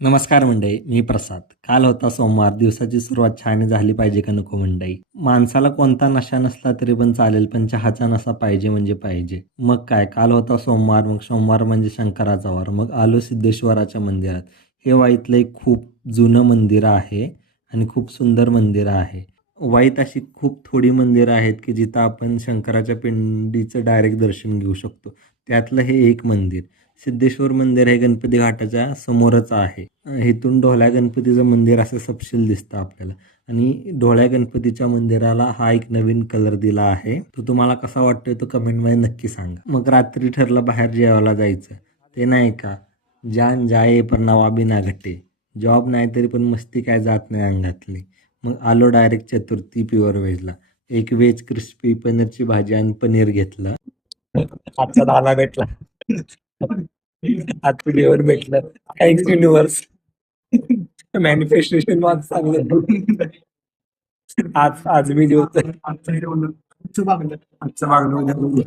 नमस्कार मंडळी, मी प्रसाद. काल होता सोमवार. दिवसाची सुरुवात चहाने झाली पाहिजे का नको मंडळी? माणसाला कोणता नशा नसला तरी पण चालेल, पण चहाचा नशा पाहिजे म्हणजे पाहिजे. मग काय, काल होता सोमवार, मग सोमवार म्हणजे शंकराचा वार. मग आलो सिद्धेश्वराच्या मंदिरात. हे वाईतलं एक खूप जुनं मंदिर आहे आणि खूप सुंदर मंदिर आहे. वाईत अशी खूप थोडी मंदिरं आहेत की जिथं आपण शंकराच्या पिंडीचं डायरेक्ट दर्शन घेऊ शकतो. त्यातलं हे एक मंदिर. सिद्धेश्वर मंदिर हे गणपती घाटाच्या समोरच आहे. इथून ढोल्या गणपतीचं मंदिर असं सपशील दिसतं आपल्याला. आणि ढोल्या गणपतीच्या मंदिराला हा एक नवीन कलर दिला आहे. तो तुम्हाला कसा वाटतोय तो कमेंटमध्ये नक्की सांगा. मग रात्री ठरलं बाहेर जेवायला जायचं. ते नाही का, जान जाये पर नवाबी ना घटे. जॉब नाही तरी पण मस्ती काय जात नाही अंगातली. मग आलो डायरेक्ट चतुर्थी प्युअर व्हेजला. एक व्हेज क्रिस्पी पनीरची भाजी आणि पनीर घेतलं. आजचा दादा भेटला. आज तुझ्यावर भेटलं. Thanks universe. मॅनिफेस्टेशन माझं चांगलं. आज आज मी जेवतोय. आजचं मागणं उद्या बघू.